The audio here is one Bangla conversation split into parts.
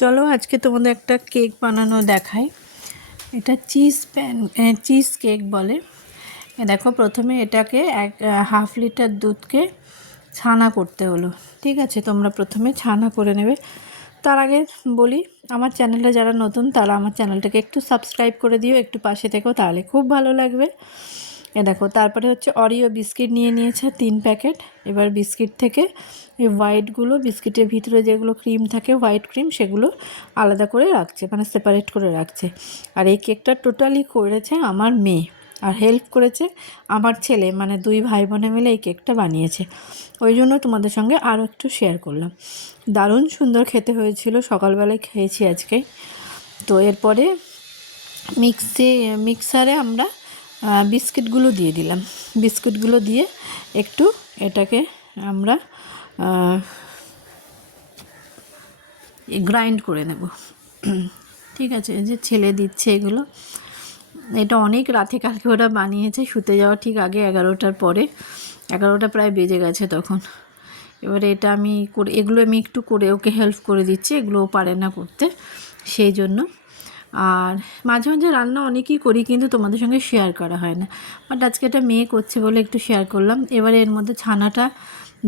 চলো আজকে তোমাদের একটা কেক বানানো দেখাই। এটা চিজ কেক বলে। দেখো প্রথমে এটাকে হাফ লিটার দুধকে ছানা করতে হলো। ঠিক আছে, তোমরা প্রথমে ছানা করে নেবে। তার আগে বলি, আমার চ্যানেলে যারা নতুন তারা আমার চ্যানেলটাকে একটু সাবস্ক্রাইব করে দিও, একটু পাশে থেকো, তাহলে খুব ভালো লাগবে। দেখো তারপরে হচ্ছে অরিও বিস্কিট নিয়েছে 3 প্যাকেট। এবার বিস্কিট থেকে এই হোয়াইটগুলো, বিস্কিটের ভিতরে যেগুলো ক্রিম থাকে হোয়াইট ক্রিম, সেগুলো আলাদা করে রাখছে, মানে সেপারেট করে রাখছে। আর এই কেকটা টোটালি করেছে আমার মেয়ে, আর হেল্প করেছে আমার ছেলে, মানে 2 ভাই বোনে মিলে এই কেকটা বানিয়েছে। ওই জন্য তোমাদের সঙ্গে আরও একটু শেয়ার করলাম। দারুণ সুন্দর খেতে হয়েছিল, সকালবেলায় খেয়েছি আজকে। তো এরপরে মিক্সারে আমরা বিস্কিটগুলো দিয়ে দিলাম। বিস্কিটগুলো দিয়ে একটু এটাকে আমরা গ্রাইন্ড করে নেব। ঠিক আছে, এই যে ছেলে দিচ্ছে এগুলো। এটা অনেক রাতে কালকে ওরা বানিয়েছে, শুতে যাওয়া ঠিক আগে 11টার পরে, 11টা প্রায় বেজে গেছে তখন। এবারে এটা আমি করে, এগুলো আমি একটু করে ওকে হেল্প করে দিচ্ছি, এগুলোও পারে না করতে, সেই জন্য। আর মাঝে মাঝে রান্না অনেকই করি, কিন্তু তোমাদের সঙ্গে শেয়ার করা হয় না, বাট আজকে এটা মেয়ে করছে বলে একটু শেয়ার করলাম। এবারে এর মধ্যে ছানাটা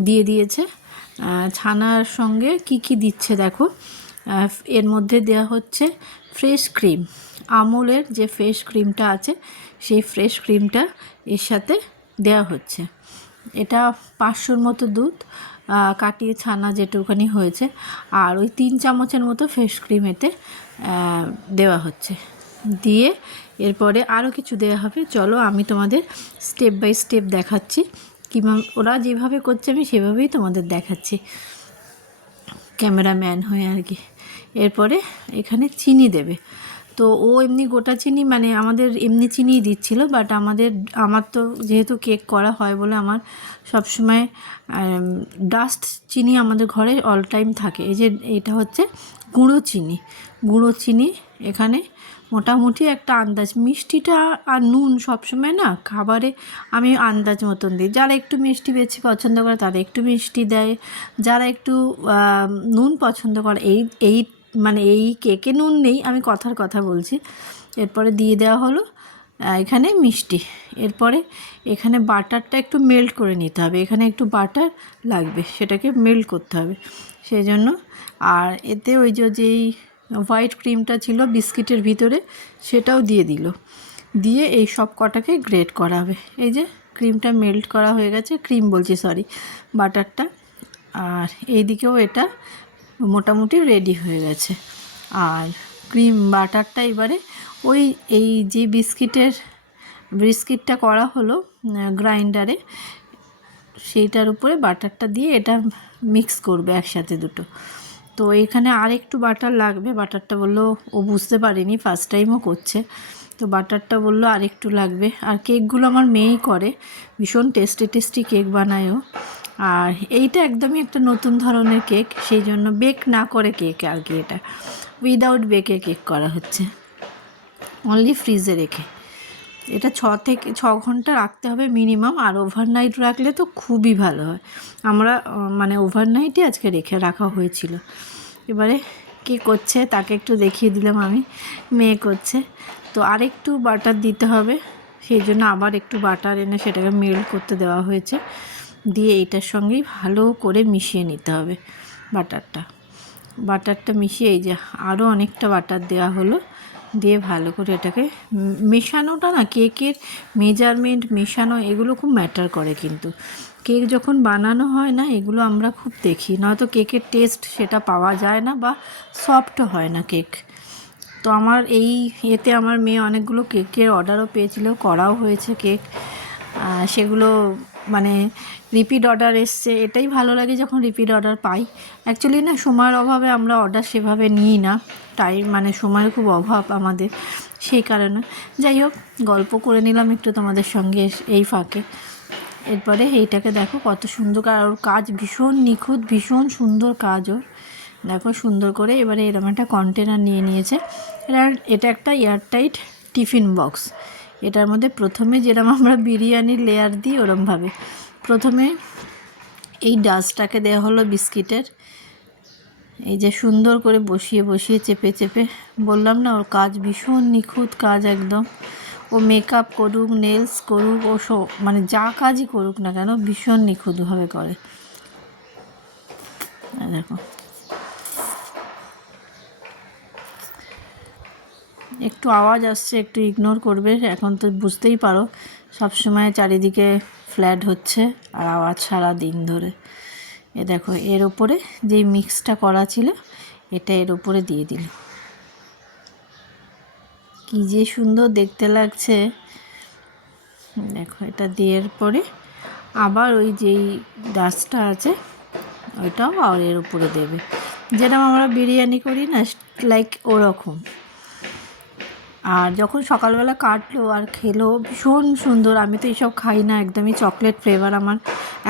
দিয়ে দিয়েছে। ছানার সঙ্গে কি কি দিচ্ছে দেখো। এর মধ্যে দেওয়া হচ্ছে ফ্রেশ ক্রিম, আমুলের যে ফ্রেশ ক্রিমটা আছে সেই ফ্রেশ ক্রিমটা এর সাথে দেওয়া হচ্ছে। এটা 500-র মতো দুধ কাটিয়ে ছানা যেটুখানি হয়েছে, আর ওই 3 চামচের মতো ফ্রেশ ক্রিম এতে দেওয়া হচ্ছে। দিয়ে এরপরে আরও কিছু দেওয়া হবে। চলো আমি তোমাদের স্টেপ বাই স্টেপ দেখাচ্ছি, কীভাবে ওরা যেভাবে করছে আমি সেভাবেই তোমাদের দেখাচ্ছি, ক্যামেরাম্যান হয়ে আর কি। এরপরে এখানে চিনি দেবে। তো ও এমনি গোটা চিনি, মানে আমাদের এমনি চিনিই দিচ্ছিল, বাট আমার তো যেহেতু কেক করা হয় বলে আমার সবসময় ডাস্ট চিনি আমাদের ঘরে অল টাইম থাকে। এই যে এটা হচ্ছে গুঁড়ো চিনি এখানে মোটামুটি একটা আন্দাজ। মিষ্টিটা আর নুন সবসময় না খাবারে আমি আন্দাজ মতন দিই। যারা একটু মিষ্টি বেশি পছন্দ করে তারা একটু মিষ্টি দেয়, যারা একটু নুন পছন্দ করে, মানে এই কেকে নুন নেই, আমি কথার কথা বলছি। এরপরে দিয়ে দেওয়া হলো এখানে মিষ্টি। এরপরে এখানে বাটারটা একটু মেল্ট করে নিতে হবে, এখানে একটু বাটার লাগবে, সেটাকে মেল্ট করতে হবে সেই জন্য। আর এতে ওই যেই হোয়াইট ক্রিমটা ছিল বিস্কিটের ভিতরে সেটাও দিয়ে দিল। দিয়ে এই সব কটাকে গ্রেট করা হবে। এই যে ক্রিমটা মেল্ট করা হয়ে গেছে, বাটারটা। আর এইদিকেও এটা মোটামুটি রেডি হয়ে গেছে। আর বাটারটা এবারে এই যে বিস্কিটটা করা হলো গ্রাইন্ডারে, সেইটার উপরে বাটারটা দিয়ে এটা মিক্স করবে একসাথে দুটো। তো এখানে আর একটু বাটার লাগবে। বাটারটা বললো, ও বুঝতে পারেনি, ফার্স্ট টাইমও করছে, তো বাটারটা বললো আর একটু লাগবে। আর কেকগুলো আমার মেয়েই করে, ভীষণ টেস্টি কেক বানায়ও। আর এইটা একদমই একটা নতুন ধরনের কেক, সেই জন্য বেক না করে কেক আর কি, এটা উইদাউট বেকে কেক করা হচ্ছে, অনলি ফ্রিজে রেখে। এটা 6 থেকে 6 ঘন্টা রাখতে হবে মিনিমাম, আর ওভারনাইট রাখলে তো খুবই ভালো হয়। আমরা মানে ওভারনাইটই আজকে রাখা হয়েছিল। এবারে কি করছে তাকে একটু দেখিয়ে দিলাম আমি, মেয়ে করছে। তো আরেকটু বাটার দিতে হবে, সেই জন্য আবার একটু বাটার এনে সেটাকে মেল্ট করতে দেওয়া হয়েছে। দিয়ে এইটার সঙ্গেই ভালো করে মিশিয়ে নিতে হবে বাটারটা মিশিয়ে, এই যে আরও অনেকটা বাটার দেওয়া হলো, দিয়ে ভালো করে এটাকে মেশানোটা না, কেকের মেজারমেন্ট মেশানো এগুলো খুব ম্যাটার করে। কিন্তু কেক যখন বানানো হয় না, এগুলো আমরা খুব দেখি, নয়তো কেকের টেস্ট সেটা পাওয়া যায় না, বা সফটও হয় না কেক। তো আমার এতে আমার মেয়ে অনেকগুলো কেকের অর্ডারও পেয়েছিল, করাও হয়েছে কেক, সেগুলো মানে রিপিট অর্ডার এসছে। এটাই ভালো লাগে যখন রিপিট অর্ডার পাই। অ্যাকচুয়ালি না সময়ের অভাবে আমরা অর্ডার সেভাবে নিই না, মানে সময়ের খুব অভাব আমাদের, সেই কারণে। যাই হোক, গল্প করে নিলাম একটু তোমাদের সঙ্গে এই ফাঁকে। এরপরে এইটাকে দেখো কত সুন্দর, আর ওর কাজ ভীষণ নিখুঁত, ভীষণ সুন্দর কাজ ওর। দেখো সুন্দর করে এবারে এরকম একটা কন্টেনার নিয়েছে। এটা একটা এয়ারটাইট টিফিন বক্স। এটার মধ্যে প্রথমে যেরকম আমরা বিরিয়ানির লেয়ার দিই ওরমভাবে প্রথমে এই ডাস্টটাকে দেওয়া হলো বিস্কিটের, এই যে সুন্দর করে বসিয়ে বসিয়ে চেপে চেপে, বললাম না ওর কাজ ভীষণ নিখুঁত কাজ একদম। ও মেকআপ করুক, নেলস করুক, ও মানে যা কাজই করুক না কেন ভীষণ নিখুঁতভাবে করে। দেখো একটু আওয়াজ আসছে, একটু ইগনোর করবে। এখন তো বুঝতেই পারো সবসময় চারিদিকে ফ্ল্যাট হচ্ছে আর আওয়াজ সারা দিন ধরে। এ দেখো এর ওপরে যেই মিক্সটা করা ছিল এটা এর ওপরে দিয়ে দিল, কী যে সুন্দর দেখতে লাগছে। দেখো এটা দেওয়ার পরে আবার ওই যেই ডাস্টটা আছে ওইটাও আর এর উপরে দেবে, যেরকম আমরা বিরিয়ানি করি না লাইক ওরকম। আর যখন সকালবেলা কাটলো আর খেলো ভীষণ সুন্দর। আমি তো এইসব খাই না, একদমই চকলেট ফ্লেভার আমার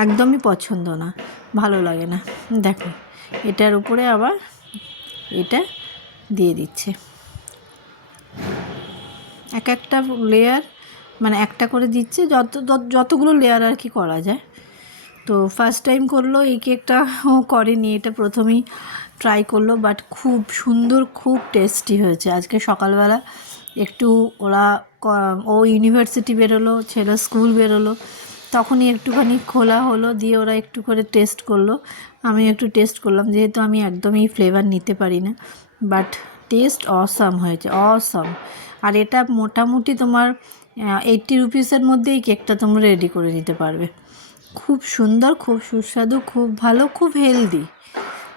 একদমই পছন্দ না, ভালো লাগে না। দেখো এটার উপরে আবার এটা দিয়ে দিচ্ছে, এক একটা লেয়ার মানে একটা করে দিচ্ছে, যতগুলো লেয়ার আর কি করা যায়। তো ফার্স্ট টাইম করলো এই কেকটা, ও করেনি, এটা প্রথমেই ট্রাই করলো, বাট খুব সুন্দর, খুব টেস্টি হয়েছে। আজকে সকালবেলা একটু ওরা ও ইউনিভার্সিটি বেরোলো, ছেলে স্কুল বেরোলো, তখনই একটুখানি খোলা হলো, দিয়ে ওরা একটু করে টেস্ট করলো, আমি একটু টেস্ট করলাম, যেহেতু আমি একদমই ফ্লেভার নিতে পারি না, বাট টেস্ট অসাম হয়েছে, অসাম। আর এটা মোটামুটি তোমার 80 রুপিসের মধ্যে এই কেকটা তোমরা রেডি করে নিতে পারবে। খুব সুন্দর, খুব সুস্বাদু, খুব ভালো, খুব হেলদি,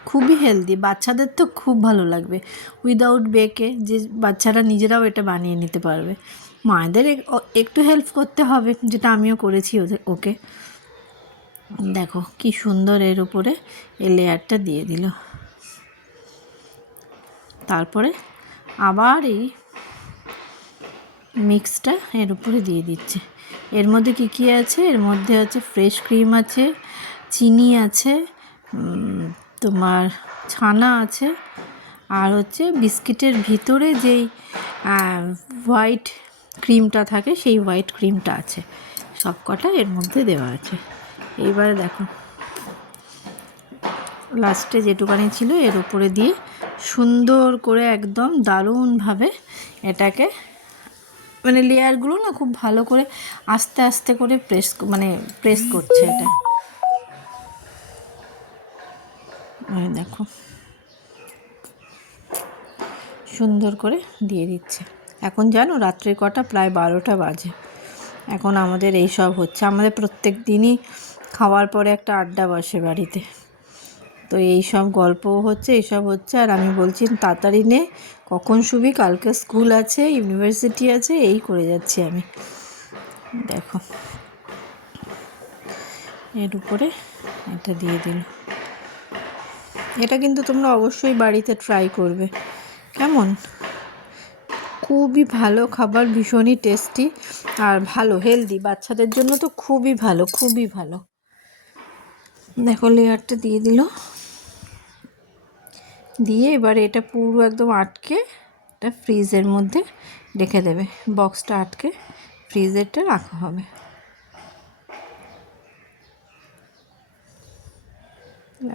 খুবই হেলদি। বাচ্চাদের তো খুব ভালো লাগবে উইদাউট বেকে, যে বাচ্চারা নিজেরাও এটা বানিয়ে নিতে পারবে। মায়েদের একটু হেল্প করতে হবে, যেটা আমিও করেছি ওকে। দেখো কি সুন্দর এর উপরে এই লেয়ারটা দিয়ে দিল। তারপরে আবার এই মিক্সটা এর উপরে দিয়ে দিচ্ছে। এর মধ্যে কি কি আছে? এর মধ্যে আছে ফ্রেশ ক্রিম আছে, চিনি আছে, তোমার ছানা আছে, আর হচ্ছে বিস্কিটের ভিতরে যেই হোয়াইট ক্রিমটা থাকে সেই হোয়াইট ক্রিমটা আছে, সব কটা এর মধ্যে দেওয়া আছে। এইবারে দেখো লাস্টে যেটুকানি ছিল এর উপরে দিয়ে সুন্দর করে একদম দারুণভাবে এটাকে মানে লেয়ারগুলো না খুব ভালো করে আস্তে আস্তে করে প্রেস করছে এটা। দেখো সুন্দর করে দিয়ে দিচ্ছে। এখন জানো রাত্রে কটা? প্রায় 12টা বাজে। এখন আমাদের এই সব হচ্ছে, আমাদের প্রত্যেক দিনই খাওয়ার পরে একটা আড্ডা বসে বাড়িতে, তো এই সব গল্পও হচ্ছে, এইসব হচ্ছে। আর আমি বলছি তাড়াতাড়ি নে, কখন শুবি, কালকে স্কুল আছে, ইউনিভার্সিটি আছে, এই করে যাচ্ছি আমি। দেখো এর উপরে এটা দিয়ে দিল। এটা কিন্তু তোমরা অবশ্যই বাড়িতে ট্রাই করবে, কেমন? খুবই ভালো খাবার, ভীষণই টেস্টি আর ভালো হেলদি, বাচ্চাদের জন্য তো খুবই ভালো, খুবই ভালো। দেখো লেয়ারটা দিয়ে দিল, দিয়ে এবারে এটা পুরো একদম আটকে এটা ফ্রিজের মধ্যে রেখে দেবে, বক্সটা আটকে ফ্রিজেরটা রাখা হবে।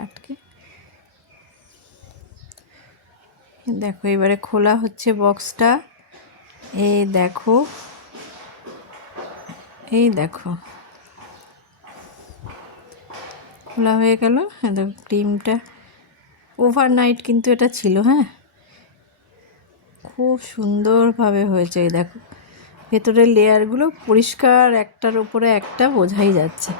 আটকে দেখো এবারে খোলা হচ্ছে বক্সটা। এই দেখো, এই দেখো খোলা হয়ে গেল। দেখো ক্রিমটা ওভারনাইট কিন্তু এটা ছিল, হ্যাঁ খুব সুন্দরভাবে হয়েছে। এই দেখো ভেতরের লেয়ারগুলো পরিষ্কার, একটার উপরে একটা বোঝাই যাচ্ছে।